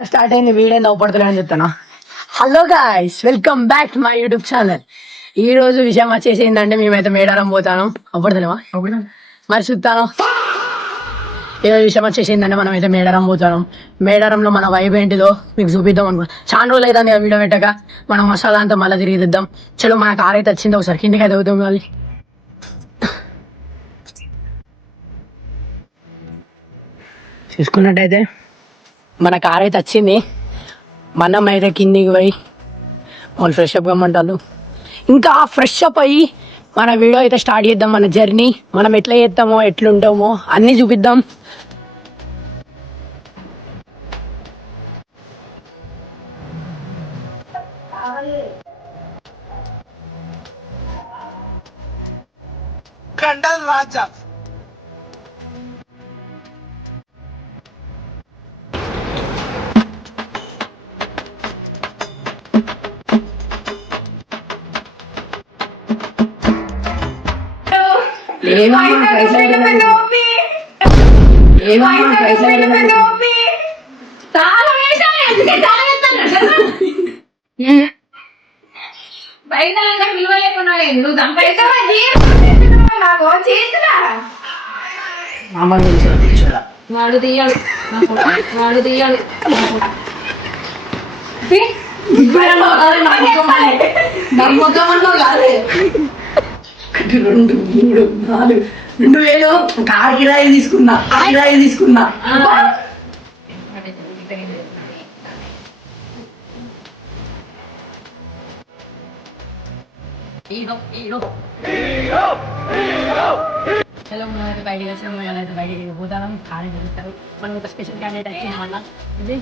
Start అయింది video నవ్వుపడతలే అని చెప్తాను. Hello guys, welcome back to my YouTube channel. ఈ రోజు విషయం వచ్చేసి ఏంటంటే మేమైతే మేడారం పోతాను. అవ్వడతలేమా మరి చూస్తాను. ఈరోజు విషయం వచ్చేసి ఏంటంటే మనం అయితే మేడారం పోతాను. మేడారంలో మన వైబ్ ఏంటిదో మీకు చూపిద్దాం అనుకో. చాలా రోజులు అయితే వీడియో పెట్టక మనం మసాలా అంతా మళ్ళీ తిరిగి దిద్దాం. చలో మన కార్ అయితే వచ్చింది, ఒకసారి కిందికి అయితే అవుతాం. అది చూసుకున్నట్టయితే మన కార్ అయితే వచ్చింది. మనం అయితే కిందికి పోయి వాళ్ళు ఫ్రెష్ అప్ కమ్మంటారు. ఇంకా ఫ్రెష్ అప్ అయ్యి మన వీడియో అయితే స్టార్ట్ చేద్దాం. మన జర్నీ మనం ఎట్లా చేస్తామో ఎట్లుంటామో అన్నీ చూపిద్దాం. రాజా వాడు తీయాలి రెండు మూడు నాలుగు 2000 కార్ కిరాయి తీసుకున్నా. హలో, మనం బయటకి వచ్చినాం. అయితే బయటికి పోతాం. కార్ తెలుస్తారు మనం ఒక స్పెషల్ క్యాండిడేట్ వచ్చింది. మళ్ళీ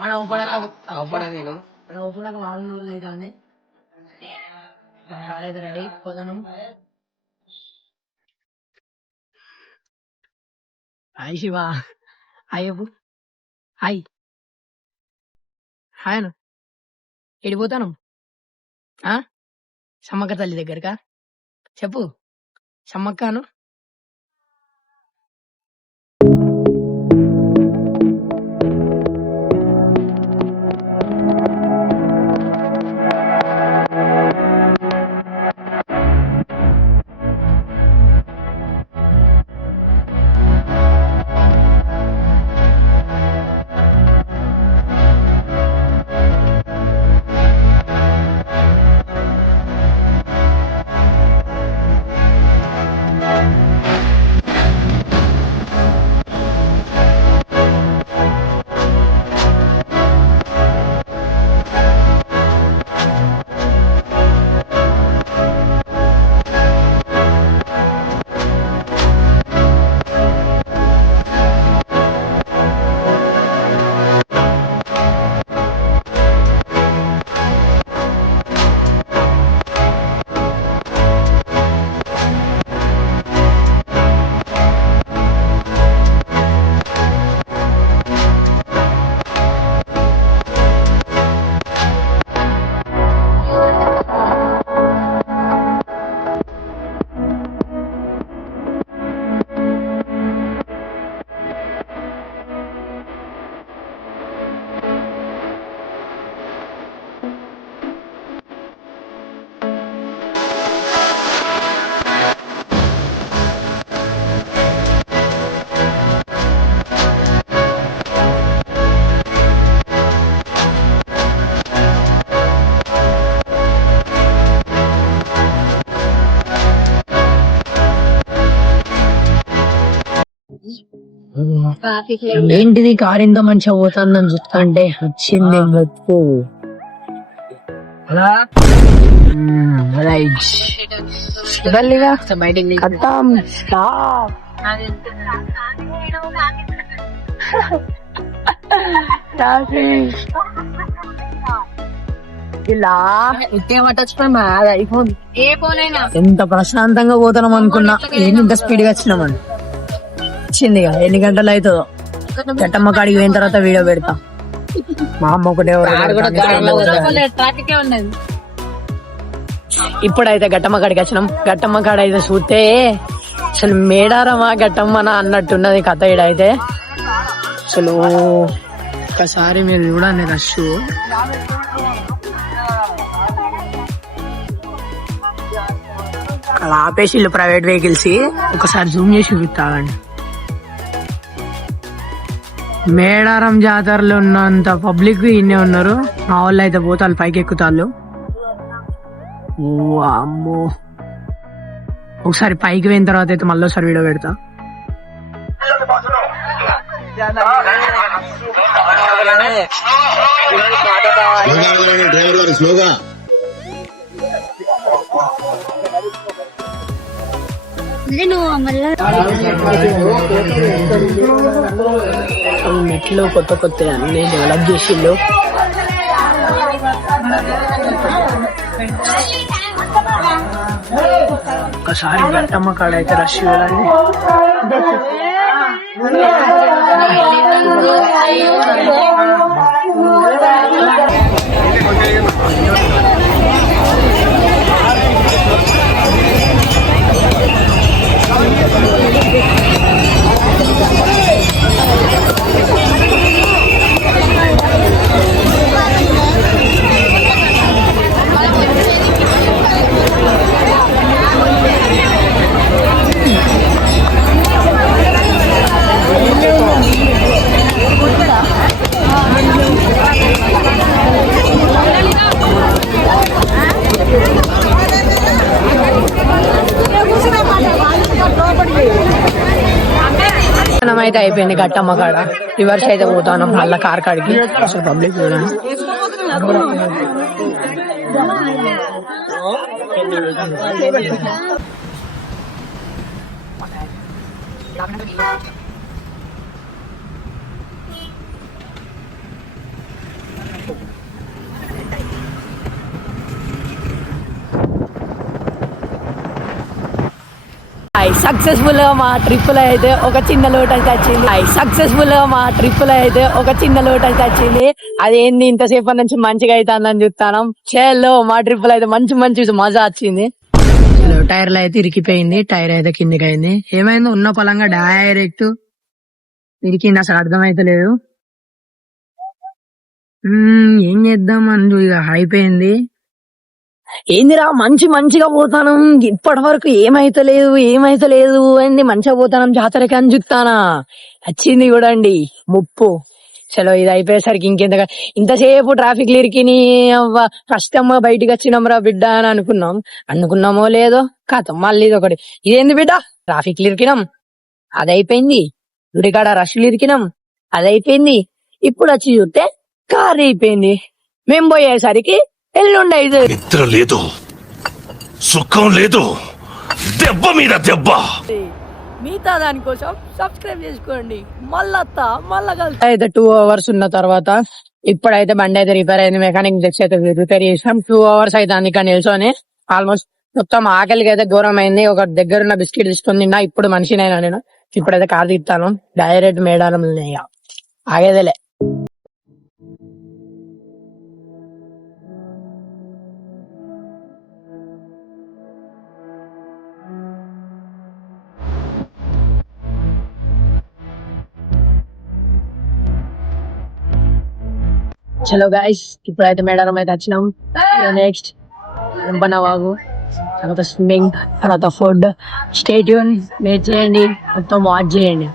మన ఒప్పడానికి వాళ్ళు అవుతుంది. కాలేదు రెడీ పోతాను. హాయ్ శివ, హాయ్ అబ్బు, హాయ్ హాయ్ అను. ఎడిపోతాను సమ్మక్క తల్లి దగ్గరకా? చెప్పు సమ్మక్కను. ఏంటిది కార్ ఇంత మంచిగా పోతుందని చూస్తా అంటే వచ్చింది మొత్తం. ఎంత ప్రశాంతంగా పోతున్నాం అనుకున్నా, ఏంటి ఇంత స్పీడ్ గా వచ్చినామని. వచ్చిందిగా ఎన్ని గంటలు అవుతుందో. గట్టమ్మ కాడికి పోయిన తర్వాత వీడియో పెడతా. మా అమ్మ ఒకటే ఇప్పుడైతే గట్టమ్మ కాడికి వచ్చినాం. గట్టమ్మ కాడ అయితే చూస్తే అసలు మేడారమా గట్టమ్మనా అన్నట్టున్నది కథ ఈడైతే. అసలు ఒకసారి మీరు చూడండి రష్. అలా ఆపేసి ప్రైవేట్ వెహికల్స్ ఒకసారి జూమ్ చేసి చూపిస్తానండి. మేడారం జాతరలో ఉన్నంత పబ్లిక్ ఇన్నే ఉన్నారు. మా వాళ్ళు అయితే పోతారు పైకి ఎక్కుతాళ్ళు. ఓ అమ్మో, ఒకసారి పైకి పోయిన తర్వాత అయితే మళ్ళీ ఒకసారి వీడియో పెడతా. మెట్లు కొత్త కొత్త అన్ని డెవలప్ చేసిండు. ఒకసారి గట్టమ్మ కాడ అయితే రష్ చూడండి. అయితే అయిపోయింది గట్టమ్మ కాడ. రివర్స్ అయితే పోతాను మళ్ళా కార్ కాడికి. అసలు పబ్లిక్ చూడండి. సక్సెస్ఫుల్ గా మా ట్రిప్ లో అయితే ఒక చిన్న లోటు అయితే వచ్చింది. సక్సెస్ఫుల్ గా మా ట్రిప్ లో అయితే ఒక చిన్న లోటు అయితే వచ్చింది. అదేంది ఇంతసేపటి నుంచి మంచిగా అవుతుందని చూస్తాను. చేలో మా ట్రిప్ లో అయితే మంచి మంచి మజా వచ్చింది. టైర్ లో అయితే ఇరికిపోయింది. టైర్ అయితే కిందికి అయింది. ఏమైంది ఉన్న పొలంగా డైరెక్ట్ ఇరికింది. అసలు అర్థమైతే లేదు. ఏం చేద్దాం అందు ఇక అయిపోయింది. ఏందిరా మంచిగా పోతాను, ఇప్పటి వరకు ఏమైతలేదు ఏంది మంచిగా పోతాను జాతరకి అని చూస్తానా. వచ్చింది చూడండి ముప్పు. చలో ఇది అయిపోయేసరికి ఇంతసేపు ట్రాఫిక్ లిరికిని ఫస్ట్ అమ్మ బయటికి వచ్చినాంరా బిడ్డ అని అనుకున్నామో లేదో కథ మళ్ళీ ఇది ఒకటి. ఇదేంది బిడ్డ ట్రాఫిక్ లిరికినాం, అదైపోయింది. గుడికాడ రష్ లిరికినాం, అదైపోయింది. ఇప్పుడు వచ్చి చూస్తే కార్ అయిపోయింది. మేము పోయేసరికి ఎల్లుండి నిద్ర లేదు, సుఖం లేదు, దెబ్బ మీద దెబ్బ. మిగతా దానికోసం సబ్స్క్రైబ్ చేసుకోండి. మళ్ళా కలిసి అయితే 2 hours ఉన్న తర్వాత ఇప్పుడైతే బండి అయితే రిపేర్ అయింది. మెకానిక్ జెక్స్ అయితే రిపేర్ చేసాం. 2 hours అయితే అందుక నిల్చొని ఆల్మోస్ట్ మొత్తం ఆకలికి అయితే దూరం అయింది. ఒక దగ్గర ఉన్న బిస్కెట్ తీసుకొని తిన్నా. ఇప్పుడు మనిషినైనా నేను ఇప్పుడైతే కార్ తీస్తాను డైరెక్ట్ మేడారం ఆగేదేలే. చలో గైస్ ఇప్పుడైతే మేడారం అయితే వచ్చినాం. నెక్స్ట్ వాగు, తర్వాత స్విమ్మింగ్, తర్వాత ఫుడ్. స్టే ట్యూన్, వెయిట్ చేయండి, మొత్తం వాచ్ చేయండి.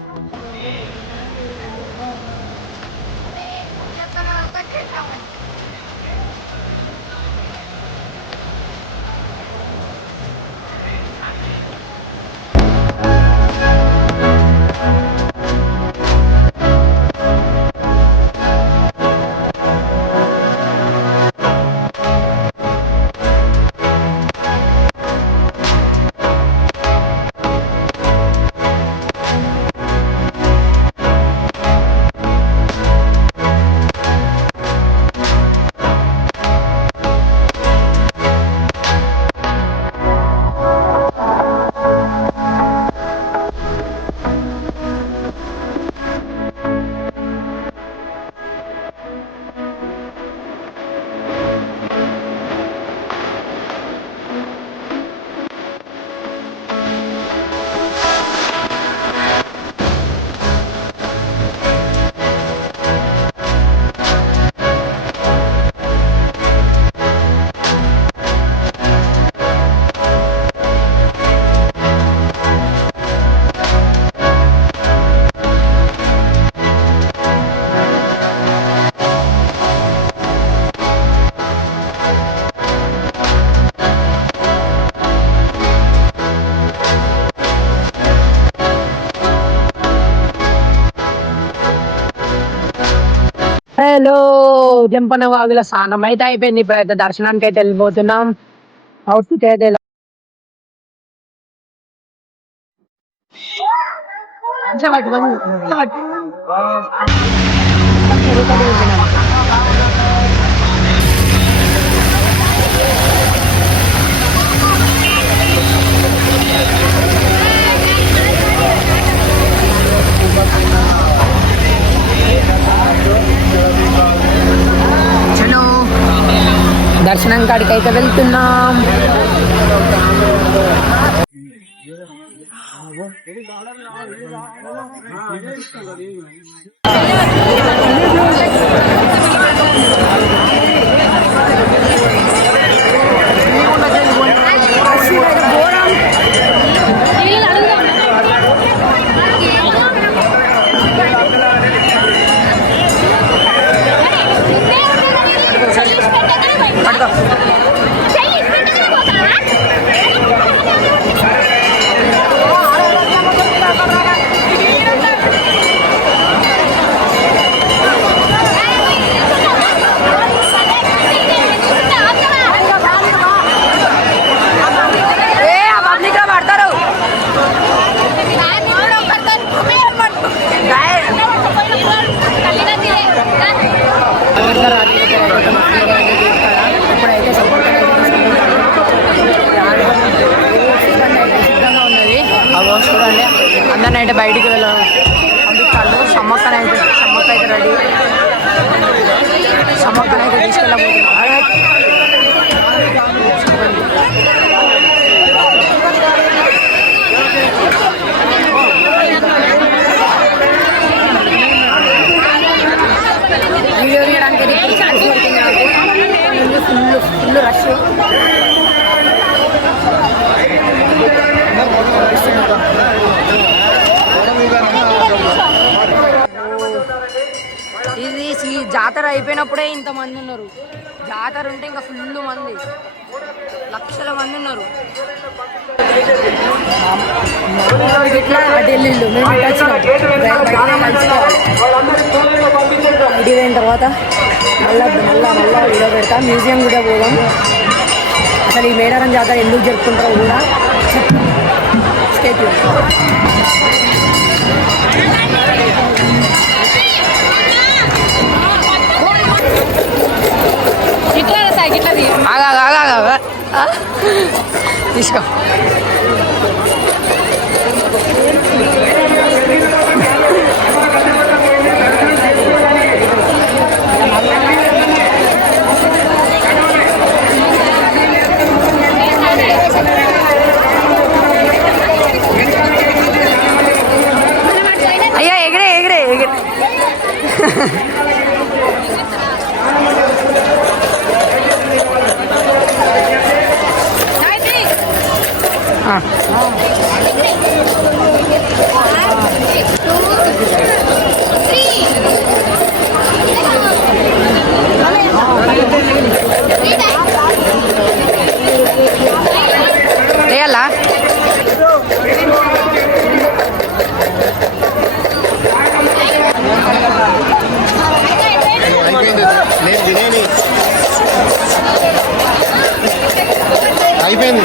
చలో జంపన వాగుల స్నానం అయితే అయిపోయింది. ఇప్పుడైతే దర్శనానికి అయితే వెళ్ళిపోతున్నాం. అవుట్ఫిట్ అయితే చలో దర్శనం కాడికి అయితే వెళ్తున్నాం. చూడండి అందరిని అయితే బయటికి వెళ్ళాలి. సమ్మక్కన అయితే రెడీ. సమ్మక్కన అయితే తీసుకెళ్ళబోతున్నారు. వీడియో తీయడానికి అయితే ఛాన్స్ దొరికింది నాకు. Full rush. ఇది జాతర అయిపోయినప్పుడే ఇంతమంది ఉన్నారు. జాతర ఉంటే ఇంకా ఫుల్ మంది, లక్షల మంది ఉన్నారు. ఇట్లా ఢిల్లీలో మేము ఐడి అయిన తర్వాత మళ్ళా వీడియో పెడతా. మ్యూజియం కూడా పోదాం. అసలు ఈ మేడారం జాతర ఎందుకు జరుపుకుంటారో కూడా స్టేట్ తీసుకో. అయ్యా ఎగిరే వేయాలా? అయిపోయింది.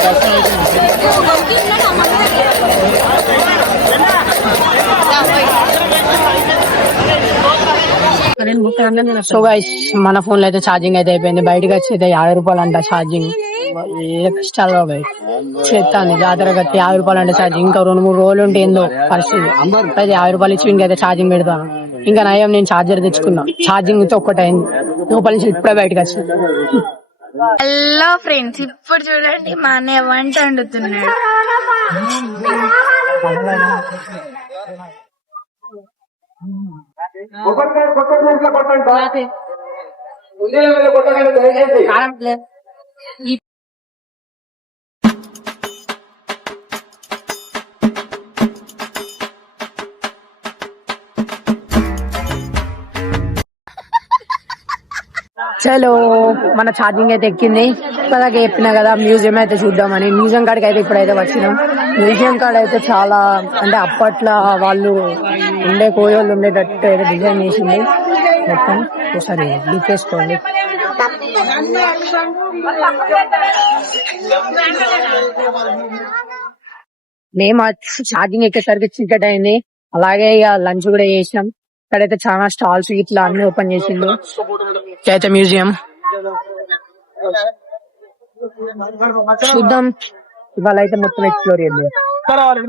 సో గైస్ మన ఫోన్ లో అయితే ఛార్జింగ్ అయితే అయిపోయింది. బయటకు వచ్చి అయితే 50 రూపాయలు అంట ఛార్జింగ్. ఏ కష్టాలు బాయ్ చేస్తాను. జాతర కట్టి 50 రూపాయలు అంటే ఛార్జింగ్. ఇంకా 2-3 రోజులు ఉంటే ఏందో పరిస్థితి. అయితే 50 రూపాయలు ఇచ్చి ఇంకైతే ఛార్జింగ్ పెడతాను. ఇంకా నయం నేను ఛార్జర్ తెచ్చుకున్నా. ఛార్జింగ్ తో ఒక్కటైంది. లోపల నుంచి ఇప్పుడే బయటకు వచ్చింది. హలో ఫ్రెండ్స్, ఇప్పుడు చూడండి మా అన్నయ్య వంట వండుతున్నాడు. చలో మన ఛార్జింగ్ అయితే ఎక్కింది. కదా చెప్పినా కదా మ్యూజియం అయితే చూద్దామని. మ్యూజియం కాడికి అయితే ఇప్పుడైతే వచ్చినాం. మ్యూజియం కాడ అయితే చాలా అంటే అప్పట్లో వాళ్ళు ఉండే కోయోళ్ళు ఉండేటట్టు అయితే డిజైన్ చేసింది మొత్తం. ఒకసారి లుక్ వేసుకోండి. మేము ఛార్జింగ్ ఎక్కేసరికి చీకటి అయింది. అలాగే ఇక లంచ్ కూడా చేసినాం. ఇక్కడైతే చాలా స్టాల్స్ ఇట్లా అన్ని ఓపెన్ చేసిండు. అయితే మ్యూజియం చూద్దాం. ఇవాళ అయితే మొత్తం ఎక్స్ప్లోర్ చేద్దాం.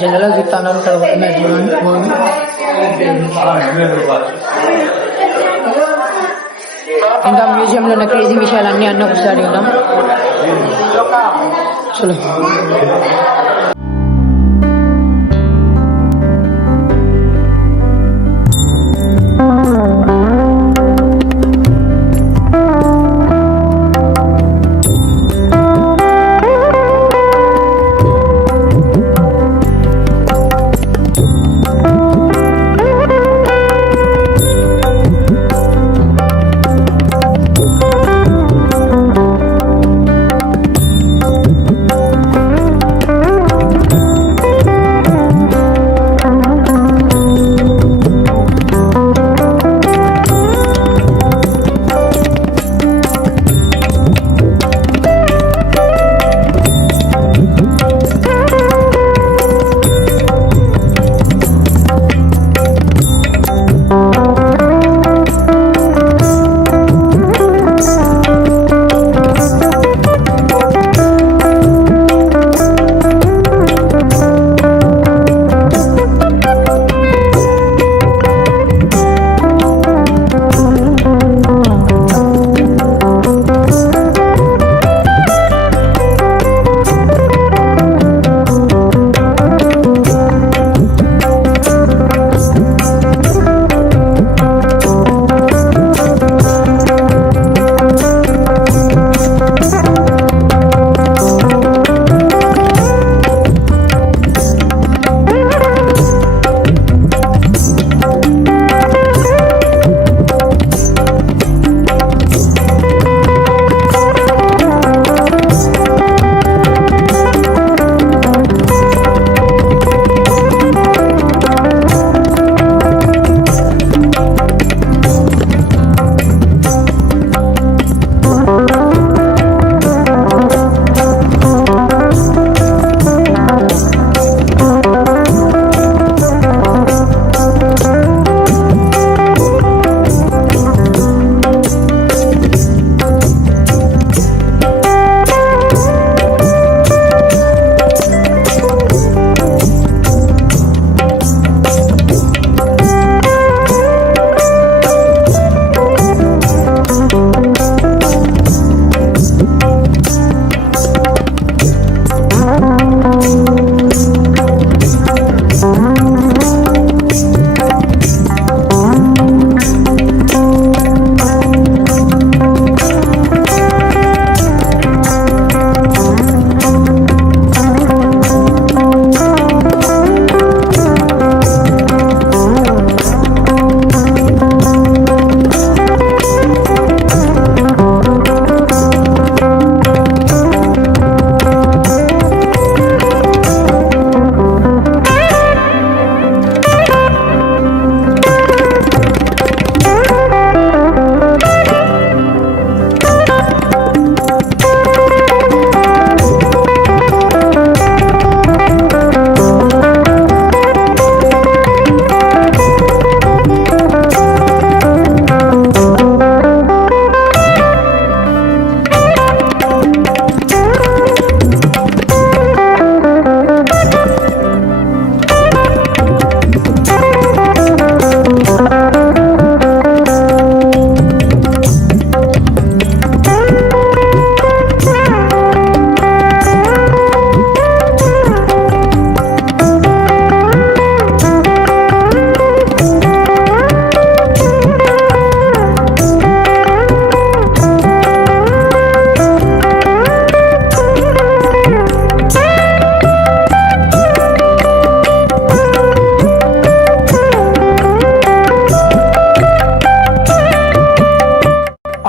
జనరల్ చూస్తాను. ఇంకా మ్యూజియం లో ఉన్న క్రేజీ విషయాలన్నీ అన్నీ ఒకసారి అడుగుదాం. చలో.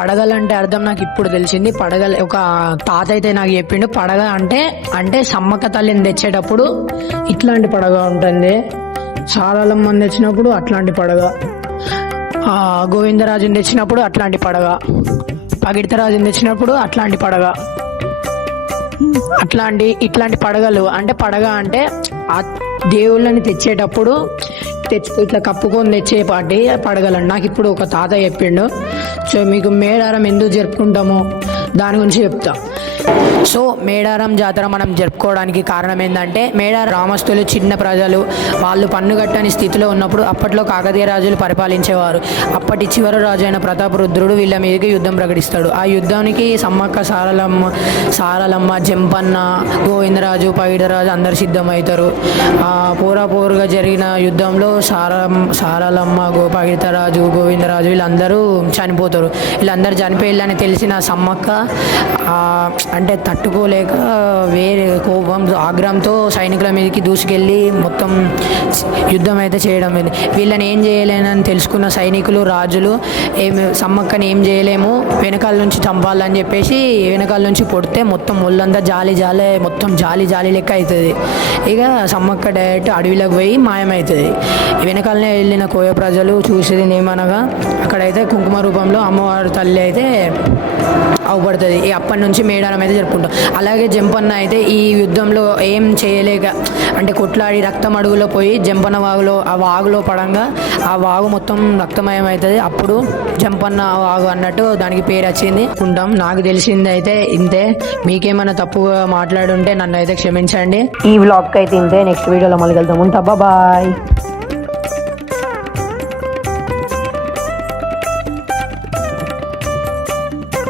పడగలంటే అర్థం నాకు ఇప్పుడు తెలిసింది. పడగల ఒక తాత అయితే నాకు చెప్పిండు. పడగ అంటే అంటే సమ్మక్క తల్లిని తెచ్చేటప్పుడు ఇట్లాంటి పడగ ఉంటుంది, సారలమ్మని తెచ్చినప్పుడు అట్లాంటి పడగ, గోవిందరాజుని తెచ్చినప్పుడు అట్లాంటి పడగ, పగిడితరాజుని తెచ్చినప్పుడు అట్లాంటి పడగ, ఇట్లాంటి పడగలు. అంటే పడగ అంటే ఆ దేవుళ్ళని తెచ్చేటప్పుడు ఇట్లా కప్పుకొని తెచ్చే పాటి పడగలండి. నాకు ఇప్పుడు ఒక తాత చెప్పిండు. సో మీకు మేడారం ఎందుకు జరుపుకుంటామో దాని గురించి చెప్తా. సో మేడారం జాతర మనం జరుపుకోవడానికి కారణం ఏంటంటే, మేడారం గ్రామస్తులు చిన్న ప్రజలు వాళ్ళు పన్ను కట్టని స్థితిలో ఉన్నప్పుడు అప్పట్లో కాకతీయ రాజులు పరిపాలించేవారు. అప్పటి చివరి రాజు అయిన ప్రతాపరుద్రుడు వీళ్ళ మీదకి యుద్ధం ప్రకటిస్తాడు. ఆ యుద్ధానికి సమ్మక్క సారలమ్మ జంపన్న, గోవిందరాజు, పగిడరాజు అందరు సిద్ధమవుతారు. పోరుగా జరిగిన యుద్ధంలో సారలమ్మ, పగిడితరాజు, గోవిందరాజు వీళ్ళందరూ చనిపోతారు. వీళ్ళందరూ చనిపోయాలని తెలిసిన సమ్మక్క అంటే తట్టుకోలేక వేరే కోపం ఆగ్రహంతో సైనికుల మీదకి దూసుకెళ్ళి మొత్తం యుద్ధం అయితే చేయడం. వీళ్ళని ఏం చేయలేనని తెలుసుకున్న సైనికులు రాజులు సమ్మక్కని ఏం చేయలేము, వెనకాల నుంచి చంపాలని చెప్పేసి వెనకాల నుంచి కొడితే మొత్తం ఒళ్ళంతా మొత్తం జాలి లెక్క అవుతుంది. ఇక సమ్మక్క డైరెక్ట్ అడవిలోకి పోయి మాయమవుతుంది. వెనకాలనే వెళ్ళిన కోయ ప్రజలు చూసేది ఏమనగా అక్కడైతే కుంకుమ రూపంలో అమ్మవారి తల్లి అయితే అవపడుతుంది. అప్పటి నుంచి మేడారం అయితే జరుపుకుంటాం. అలాగే జంపన్న అయితే ఈ యుద్ధంలో ఏం చేయలేక అంటే కొట్లాడి రక్తం అడుగులో పోయి జంపన్న వాగులో పడంగా ఆ వాగు మొత్తం రక్తమయం అవుతుంది. అప్పుడు జంపన్న వాగు అన్నట్టు దానికి పేరు వచ్చింది. ఉంటాం. నాకు తెలిసింది అయితే ఇంతే. మీకేమైనా తప్పుగా మాట్లాడుంటే నన్ను అయితే క్షమించండి. ఈ వ్లాగ్ అయితే ఇంతే. నెక్స్ట్ వీడియోలో మళ్ళీ వెళ్తాం. ఉంటా. బాయ్.